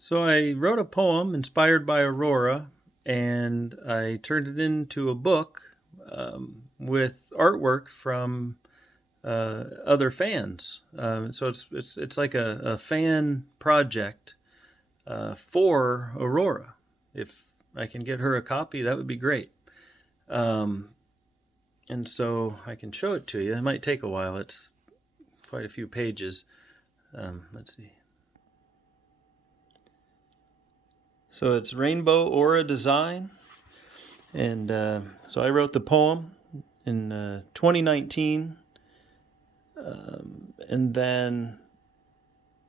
So I wrote a poem inspired by Aurora, and I turned it into a book with artwork from other fans. So it's like a fan project for Aurora. If I can get her a copy, that would be great. Um, and so I can show it to you. It might take a while. It's quite a few pages. Let's see. So it's Rainbow Aura Design. And so I wrote the poem in 2019. And then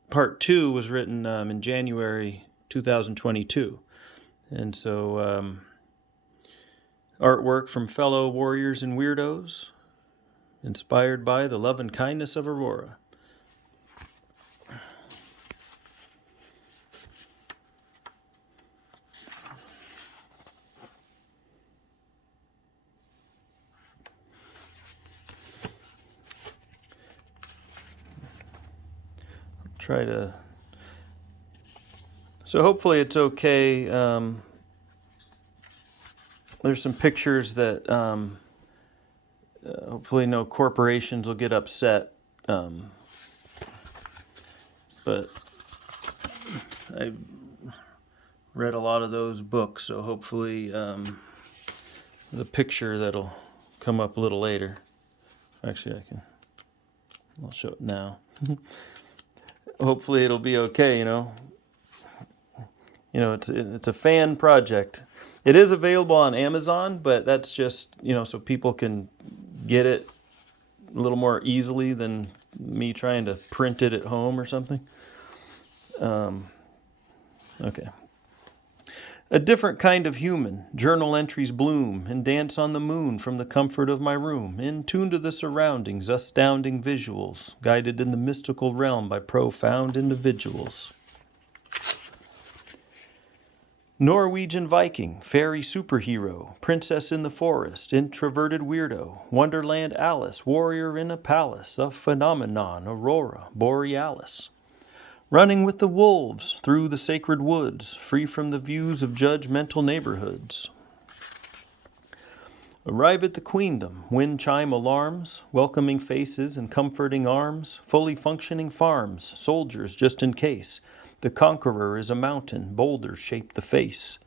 part two was written in January 2022. And so artwork from fellow warriors and weirdos, inspired by the love and kindness of Aurora. Try to. So hopefully it's okay. There's some pictures that hopefully no corporations will get upset. But I read a lot of those books, so hopefully the picture that'll come up a little later. Actually, I'll show it now. Hopefully it'll be okay, it's a fan project. It is available on Amazon, but that's just, so people can get it a little more easily than me trying to print it at home or something. Okay. A different kind of human, journal entries bloom and dance on the moon from the comfort of my room, in tune to the surroundings, astounding visuals, guided in the mystical realm by profound individuals. Norwegian Viking, fairy superhero, princess in the forest, introverted weirdo, Wonderland Alice, warrior in a palace, a phenomenon, Aurora Borealis. Running with the wolves through the sacred woods, free from the views of judgmental neighborhoods. Arrive at the queendom, wind chime alarms, welcoming faces and comforting arms, fully functioning farms, soldiers just in case. The conqueror is a mountain, boulders shape the face.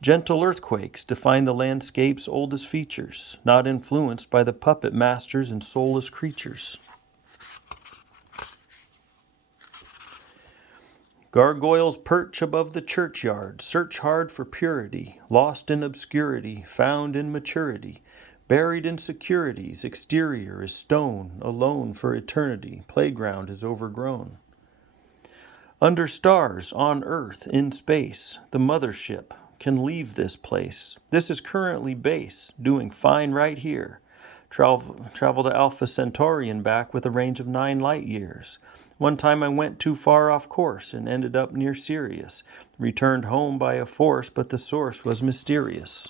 Gentle earthquakes define the landscape's oldest features, not influenced by the puppet masters and soulless creatures. Gargoyles perch above the churchyard, search hard for purity, lost in obscurity, found in maturity, buried in securities, exterior is stone, alone for eternity, playground is overgrown. Under stars, on earth, in space, the mothership can leave this place. This is currently base, doing fine right here. Travel to Alpha Centauri and back with a range of 9 light years. One time I went too far off course and ended up near Sirius. Returned home by a force, but the source was mysterious.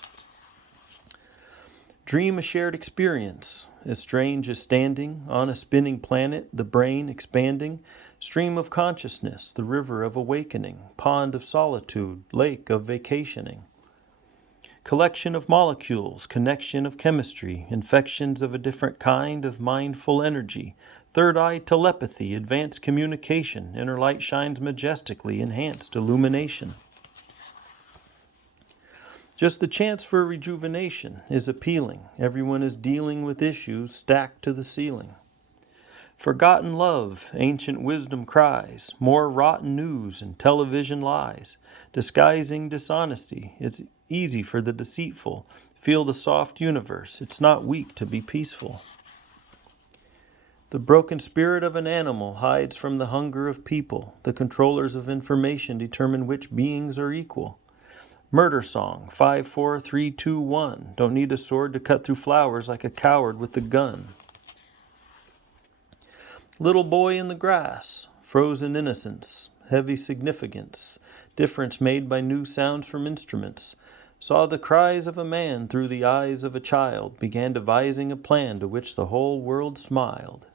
Dream a shared experience, as strange as standing on a spinning planet, the brain expanding. Stream of consciousness, the river of awakening, pond of solitude, lake of vacationing. Collection of molecules, connection of chemistry, infections of a different kind of mindful energy, third eye telepathy, advanced communication, inner light shines majestically, enhanced illumination. Just the chance for rejuvenation is appealing. Everyone is dealing with issues stacked to the ceiling. Forgotten love, ancient wisdom cries, more rotten news and television lies, disguising dishonesty. It's easy for the deceitful. Feel the soft universe. It's not weak to be peaceful. The broken spirit of an animal hides from the hunger of people. The controllers of information determine which beings are equal. Murder song, 5, 4, 3, 2, 1. Don't need a sword to cut through flowers like a coward with a gun. Little boy in the grass, frozen innocence, heavy significance, difference made by new sounds from instruments. Saw the cries of a man through the eyes of a child, began devising a plan to which the whole world smiled.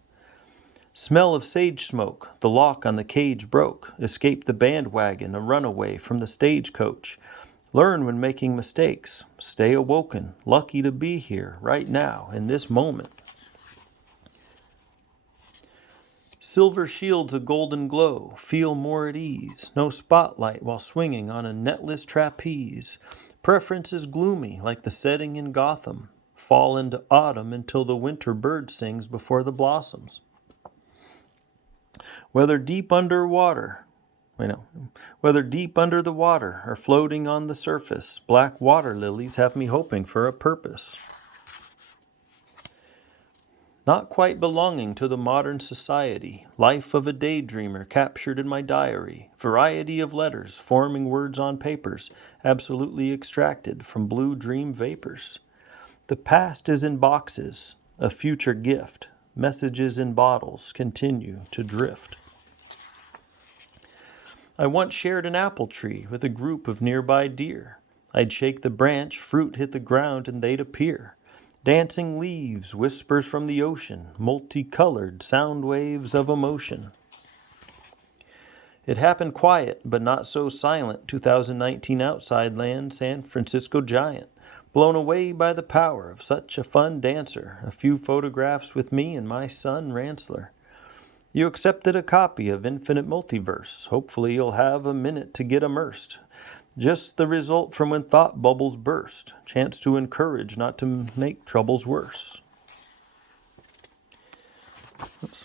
Smell of sage smoke, the lock on the cage broke. Escape the bandwagon, a runaway from the stagecoach. Learn when making mistakes. Stay awoken, lucky to be here, right now, in this moment. Silver shields a golden glow, feel more at ease. No spotlight while swinging on a netless trapeze. Preference is gloomy, like the setting in Gotham. Fall into autumn until the winter bird sings before the blossoms. Whether deep under the water or floating on the surface, black water lilies have me hoping for a purpose. Not quite belonging to the modern society, life of a daydreamer captured in my diary, variety of letters forming words on papers, absolutely extracted from blue dream vapors. The past is in boxes, a future gift, messages in bottles continue to drift. I once shared an apple tree with a group of nearby deer. I'd shake the branch, fruit hit the ground, and they'd appear. Dancing leaves, whispers from the ocean, multicolored sound waves of emotion. It happened quiet, but not so silent. 2019 outside land, San Francisco giant. Blown away by the power of such a fun dancer. A few photographs with me and my son, Ransler. You accepted a copy of Infinite Multiverse. Hopefully you'll have a minute to get immersed. Just the result from when thought bubbles burst. Chance to encourage, not to make troubles worse. Oops.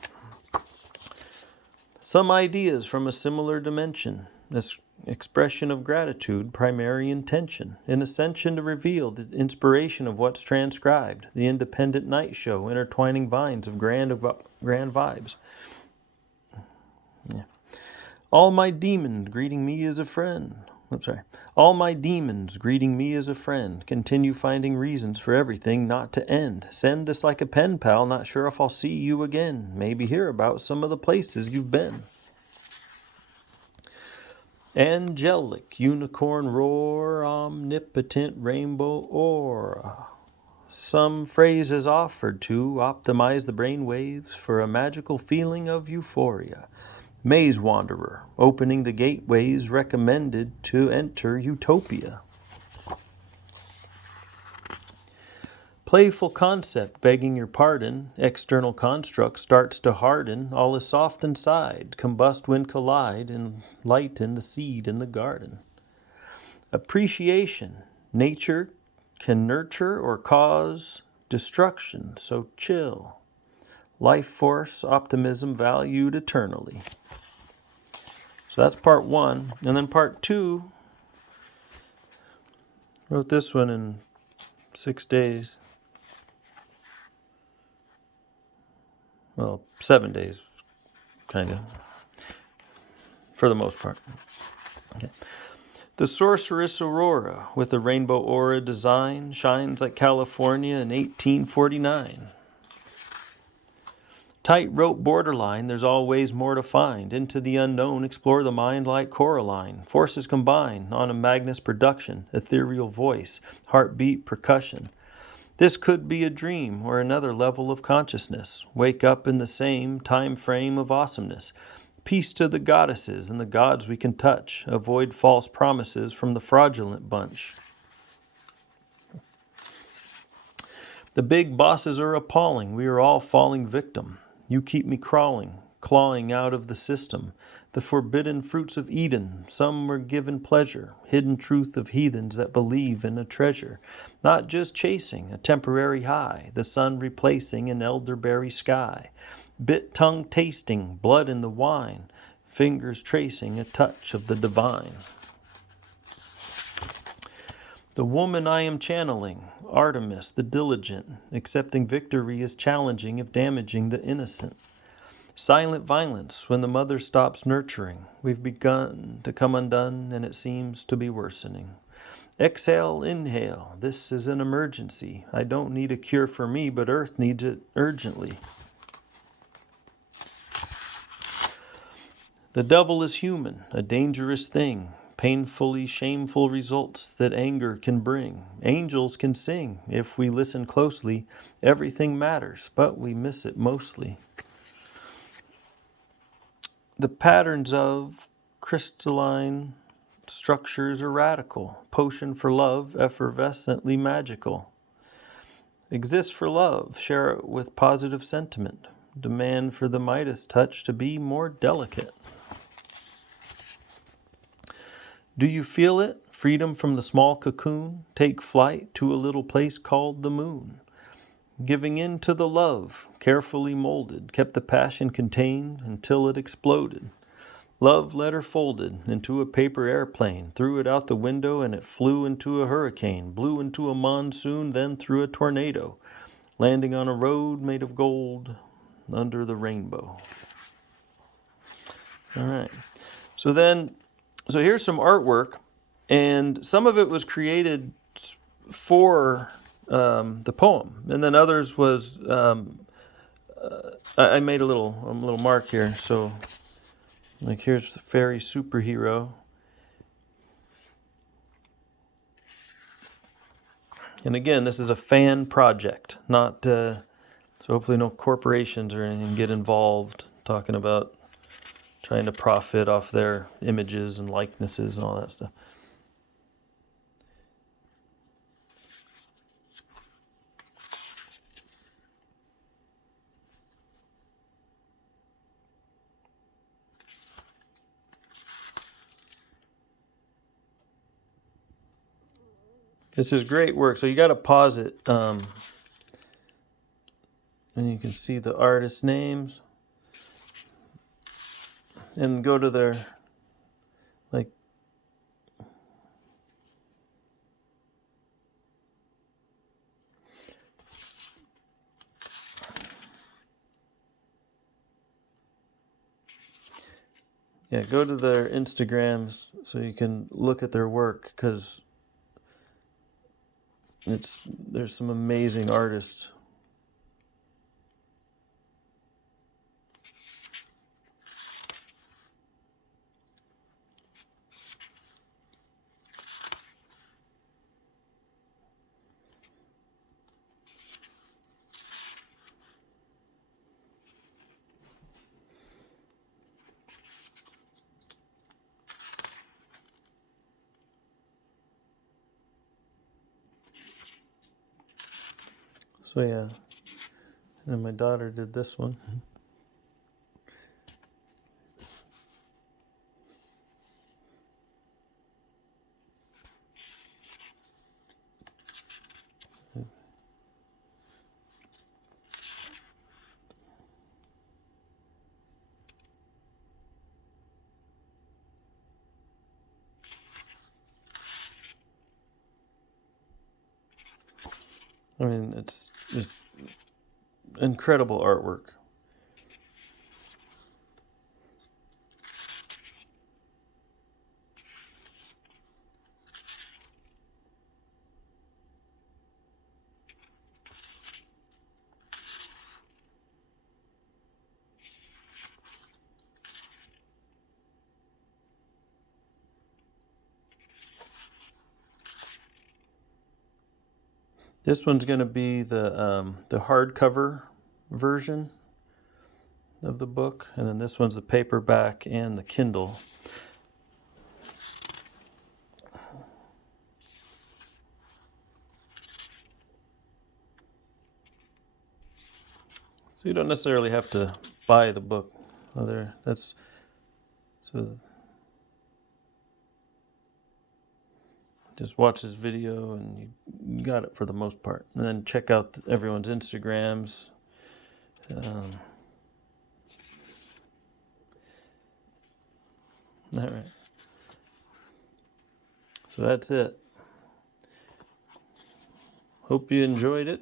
Some ideas from a similar dimension. This expression of gratitude, primary intention. An ascension to reveal the inspiration of what's transcribed. The independent night show, intertwining vines of grand vibes. Yeah. All my demons greeting me as a friend. All my demons greeting me as a friend. Continue finding reasons for everything not to end. Send this like a pen pal, not sure if I'll see you again. Maybe hear about some of the places you've been. Angelic unicorn roar, omnipotent rainbow aura. Some phrase is offered to optimize the brain waves for a magical feeling of euphoria. Maze wanderer, opening the gateways recommended to enter utopia. Playful concept begging your pardon, external construct starts to harden, all is soft inside, combust when collide, enlighten the seed in the garden. Appreciation, nature can nurture or cause destruction, so chill. Life force, optimism valued eternally. So that's part one. And then part two, wrote this one in 6 days. Well, 7 days, kind of, for the most part. Okay. The sorceress Aurora, with a rainbow aura design, shines like California in 1849. Tightrope borderline, there's always more to find. Into the unknown, explore the mind like Coraline. Forces combine on a Magnus production, ethereal voice, heartbeat percussion. This could be a dream or another level of consciousness. Wake up in the same time frame of awesomeness. Peace to the goddesses and the gods we can touch. Avoid false promises from the fraudulent bunch. The big bosses are appalling. We are all falling victim. You keep me crawling, clawing out of the system. The forbidden fruits of Eden, some were given pleasure. Hidden truth of heathens that believe in a treasure. Not just chasing a temporary high, the sun replacing an elderberry sky. Bit tongue tasting, blood in the wine, fingers tracing a touch of the divine. The woman I am channeling, Artemis the diligent, accepting victory is challenging if damaging the innocent. Silent violence when the mother stops nurturing. We've begun to come undone and it seems to be worsening. Exhale, inhale, this is an emergency. I don't need a cure for me, but Earth needs it urgently. The devil is human, a dangerous thing. Painfully shameful results that anger can bring. Angels can sing. If we listen closely, everything matters, but we miss it mostly. The patterns of crystalline structures are radical. Potion for love, effervescently magical. Exist for love, share it with positive sentiment. Demand for the Midas touch to be more delicate. Do you feel it? Freedom from the small cocoon? Take flight to a little place called the moon. Giving in to the love, carefully molded, kept the passion contained until it exploded. Love letter folded into a paper airplane, threw it out the window and it flew into a hurricane, blew into a monsoon, then through a tornado, landing on a road made of gold under the rainbow. All right. So here's some artwork, and some of it was created for the poem, and then others was I made a little mark here. So, like, here's the fairy superhero, and again, this is a fan project, not so hopefully no corporations or anything get involved talking about trying to profit off their images and likenesses and all that stuff. This is great work. So you got to pause it, and you can see the artist names, and go to their, like, yeah, go to their Instagrams so you can look at their work, because there's some amazing artists. So yeah, and my daughter did this one. I mean, it's just incredible artwork. This one's going to be the hardcover version of the book, and then this one's the paperback and the Kindle. So you don't necessarily have to buy the book. So just watch this video and you got it for the most part. And then check out everyone's Instagrams. All right. So that's it. Hope you enjoyed it.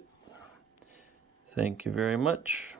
Thank you very much.